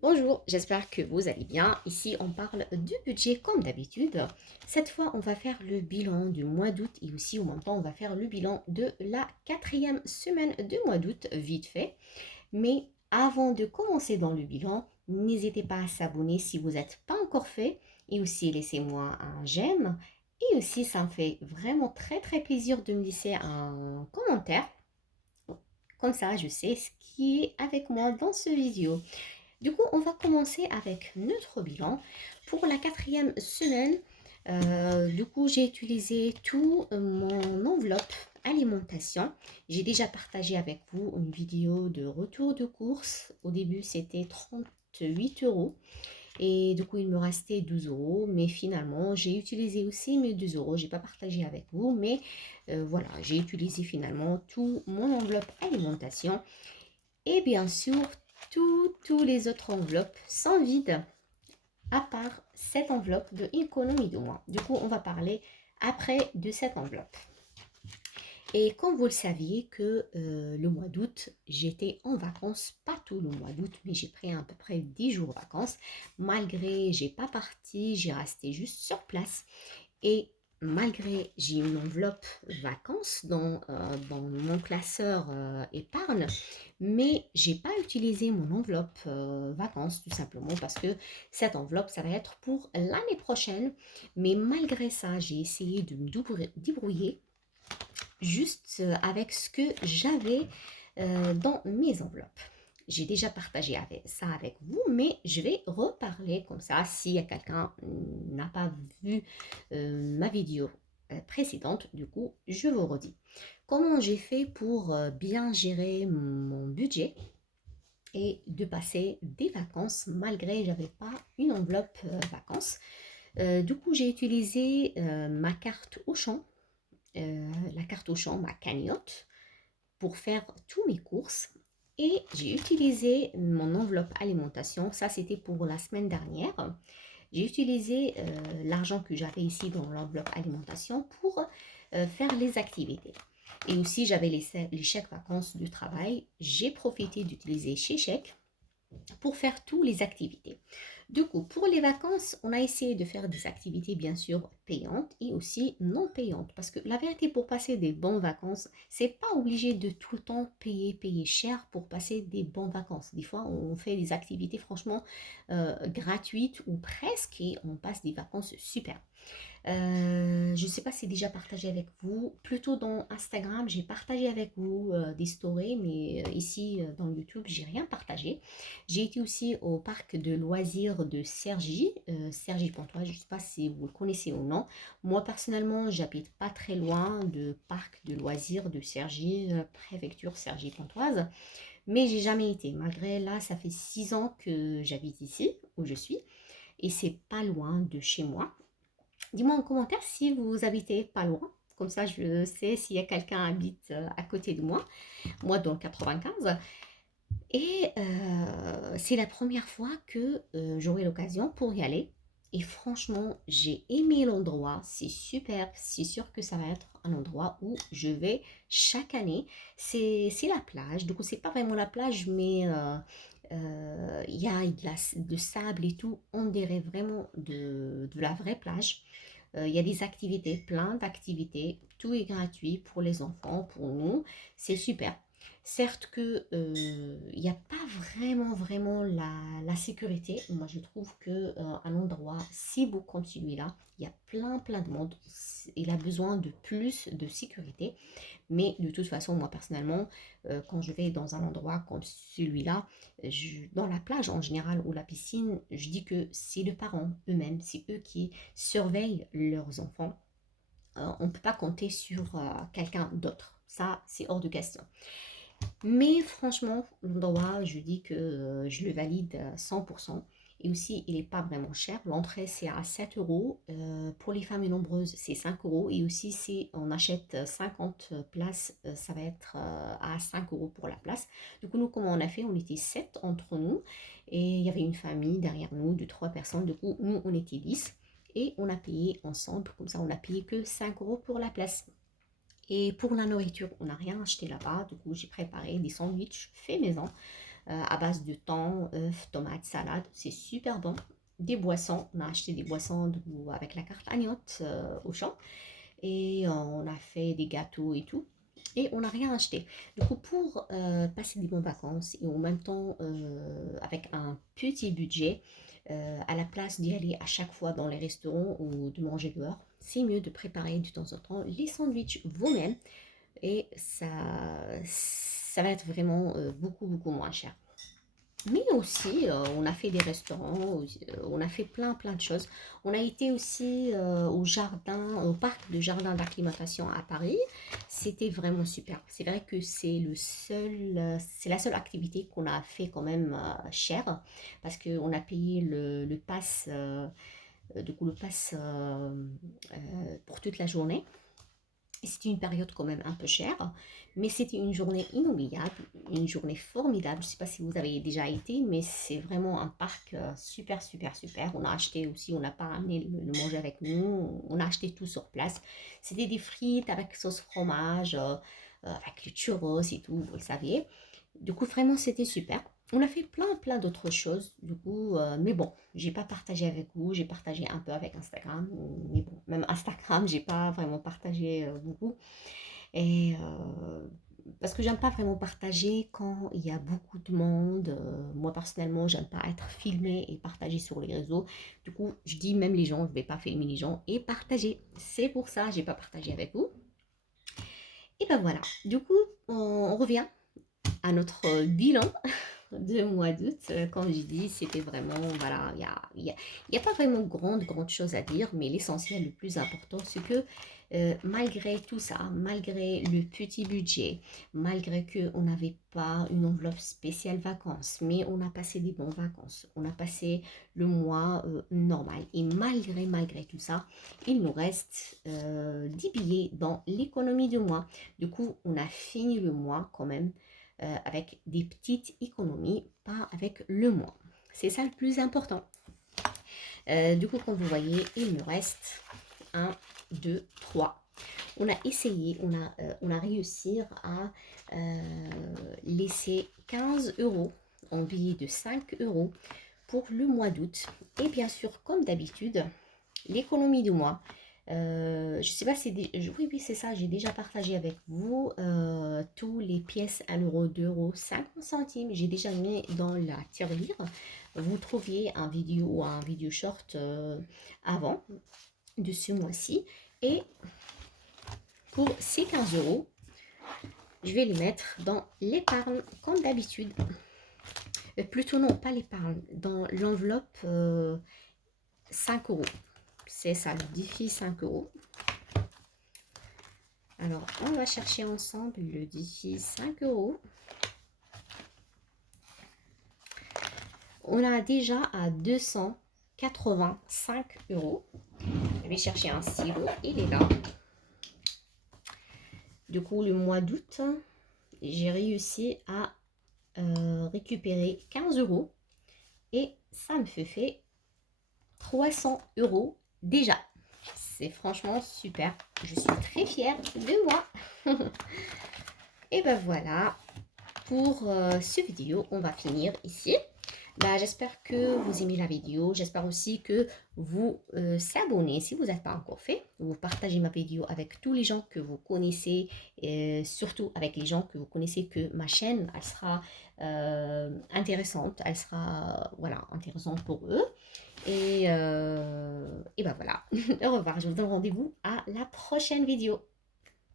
Bonjour, j'espère que vous allez bien. Ici, on parle du budget comme d'habitude. Cette fois, on va faire le bilan du mois d'août et aussi, en même temps, on va faire le bilan de la quatrième semaine du mois d'août, vite fait. Mais avant de commencer dans le bilan, n'hésitez pas à s'abonner si vous n'êtes pas encore fait et aussi laissez-moi un j'aime. Et aussi, ça me fait vraiment très très plaisir de me laisser un commentaire. Comme ça, je sais ce qui est avec moi dans ce vidéo. Du coup, on va commencer avec notre bilan. Pour la quatrième semaine, du coup, j'ai utilisé tout mon enveloppe alimentation. J'ai déjà partagé avec vous une vidéo de retour de course. Au début, c'était 38 euros. Et du coup, il me restait 12 euros. Mais finalement, j'ai utilisé aussi mes 2 euros. Je n'ai pas partagé avec vous. Mais voilà, j'ai utilisé finalement tout mon enveloppe alimentation. Et bien sûr, tous les autres enveloppes sont vides, à part cette enveloppe de économie de mois. Du coup, on va parler après de cette enveloppe. Et comme vous le saviez que le mois d'août, j'étais en vacances, pas tout le mois d'août, mais j'ai pris à peu près 10 jours de vacances. Malgré, j'ai pas parti, j'ai resté juste sur place. Et malgré, j'ai une enveloppe vacances dans mon classeur épargne, mais j'ai pas utilisé mon enveloppe vacances tout simplement parce que cette enveloppe, ça va être pour l'année prochaine. Mais malgré ça, j'ai essayé de me débrouiller juste avec ce que j'avais dans mes enveloppes. J'ai déjà partagé ça avec vous, mais je vais reparler comme ça si quelqu'un n'a pas vu ma vidéo précédente. Du coup, je vous redis. Comment j'ai fait pour bien gérer mon budget et de passer des vacances malgré j'avais pas une enveloppe vacances. Du coup, j'ai utilisé ma carte Auchan, la carte Auchan, ma cagnotte, pour faire tous mes courses. Et j'ai utilisé mon enveloppe alimentation. Ça, c'était pour la semaine dernière. J'ai utilisé l'argent que j'avais ici dans l'enveloppe alimentation pour faire les activités. Et aussi, j'avais les chèques vacances du travail. J'ai profité d'utiliser chez Chèques pour faire toutes les activités. Du coup, pour les vacances, on a essayé de faire des activités bien sûr payantes et aussi non payantes. Parce que la vérité, pour passer des bonnes vacances, c'est pas obligé de tout le temps payer cher pour passer des bonnes vacances. Des fois, on fait des activités franchement gratuites ou presque et on passe des vacances super. Je ne sais pas si c'est déjà partagé avec vous. Plutôt dans Instagram, j'ai partagé avec vous des stories, mais ici dans YouTube, j'ai rien partagé. J'ai été aussi au parc de loisirs de Cergy, Cergy-Pontoise. Je ne sais pas si vous le connaissez ou non. Moi, personnellement, j'habite pas très loin de parc de loisirs de Cergy, préfecture Cergy-Pontoise. Mais j'ai jamais été. Malgré là, ça fait 6 ans que j'habite ici, où je suis. Et c'est pas loin de chez moi. Dis-moi en commentaire si vous habitez pas loin. Comme ça, je sais s'il y a quelqu'un qui habite à côté de moi. Moi, dans le 95. Et c'est la première fois que j'aurai l'occasion pour y aller. Et franchement, j'ai aimé l'endroit. C'est super. C'est sûr que ça va être un endroit où je vais chaque année. C'est la plage. Du coup, c'est pas vraiment la plage, mais il y a de sable et tout. On dirait vraiment de la vraie plage. Il y a des activités, plein d'activités. Tout est gratuit pour les enfants, pour nous. C'est super. Certes que il n'y a pas vraiment la sécurité. Moi, je trouve que un endroit si beau comme celui-là, il y a plein de monde. Il a besoin de plus de sécurité. Mais de toute façon, moi personnellement, quand je vais dans un endroit comme celui-là, dans la plage en général ou la piscine, je dis que c'est les parents eux-mêmes, c'est eux qui surveillent leurs enfants. On ne peut pas compter sur quelqu'un d'autre. Ça, c'est hors de question. Mais franchement, l'endroit, je dis que je le valide à 100%. Et aussi, il n'est pas vraiment cher. L'entrée, c'est à 7 euros. Pour les familles nombreuses, c'est 5 euros. Et aussi, si on achète 50 places, ça va être à 5 euros pour la place. Du coup, nous, comment on a fait? On était 7 entre nous. Et il y avait une famille derrière nous de 3 personnes. Du coup, nous, on était 10. Et on a payé ensemble. Comme ça, on a payé que 5 euros pour la place. Et pour la nourriture, on n'a rien acheté là-bas. Du coup, j'ai préparé des sandwichs faits maison. à base de thon, œufs, tomates, salade. C'est super bon. Des boissons, on a acheté des boissons avec la carte Agnotte au champ. Et on a fait des gâteaux et tout. Et on n'a rien acheté. Du coup, pour passer des bonnes vacances et en même temps avec un petit budget, à la place d'y aller à chaque fois dans les restaurants ou de manger dehors, c'est mieux de préparer de temps en temps les sandwichs vous-même et ça va être vraiment beaucoup moins cher. Mais aussi, on a fait des restaurants, on a fait plein de choses. On a été aussi au jardin, au parc de jardin d'acclimatation à Paris. C'était vraiment super. C'est vrai que c'est la seule activité qu'on a fait quand même cher parce qu'on a payé le pass, le pass pour toute la journée. C'était une période quand même un peu chère, mais c'était une journée inoubliable, une journée formidable. Je ne sais pas si vous avez déjà été, mais c'est vraiment un parc super. On a acheté aussi, on n'a pas amené le manger avec nous, on a acheté tout sur place. C'était des frites avec sauce fromage, avec les churros et tout, vous le savez. Du coup, vraiment, c'était super. On a fait plein d'autres choses, du coup, mais bon, j'ai pas partagé avec vous, j'ai partagé un peu avec Instagram, mais bon, même Instagram, j'ai pas vraiment partagé beaucoup. Et parce que j'aime pas vraiment partager quand il y a beaucoup de monde. Moi, personnellement, j'aime pas être filmée et partagée sur les réseaux. Du coup, je dis même les gens, je vais pas filmer les gens et partager. C'est pour ça, j'ai pas partagé avec vous. Et ben voilà. Du coup, on revient à notre bilan de mois d'août. Comme je dis, c'était vraiment, voilà, il y a pas vraiment grande chose à dire, mais l'essentiel, le plus important, c'est que malgré tout ça, malgré le petit budget, malgré qu'on n'avait pas une enveloppe spéciale vacances, mais on a passé des bonnes vacances, on a passé le mois normal, et malgré tout ça, il nous reste 10 billets dans l'économie du mois. Du coup, on a fini le mois quand même avec des petites économies, pas avec le mois. C'est ça le plus important. Du coup, comme vous voyez, il me reste 1, 2, 3. On a essayé, on a réussi à laisser 15 euros en billets de 5 euros pour le mois d'août. Et bien sûr, comme d'habitude, l'économie du mois. Je sais pas si... Oui, c'est ça, j'ai déjà partagé avec vous tous les pièces 1 euro, 2 euros, 50 centimes. J'ai déjà mis dans la tirelire. Vous trouviez un vidéo short avant de ce mois-ci. Et pour ces 15 euros, je vais les mettre dans l'épargne comme d'habitude. Plutôt non, pas l'épargne, dans l'enveloppe 5 euros. C'est ça, le défi 5 euros. Alors, on va chercher ensemble le défi 5 euros. On a déjà à 285 euros. Je vais chercher un stylo, il est là. Du coup, le mois d'août, j'ai réussi à récupérer 15 euros. Et ça me fait 300 euros déjà. C'est franchement super. Je suis très fière de moi. Et ben voilà. Pour ce vidéo, on va finir ici. J'espère que vous aimez la vidéo. J'espère aussi que vous s'abonnez si vous n'êtes pas encore fait. Vous partagez ma vidéo avec tous les gens que vous connaissez. Et surtout avec les gens que vous connaissez, que ma chaîne, elle sera intéressante. Elle sera voilà, intéressante pour eux. Et ben voilà. Au revoir. Je vous donne rendez-vous à la prochaine vidéo.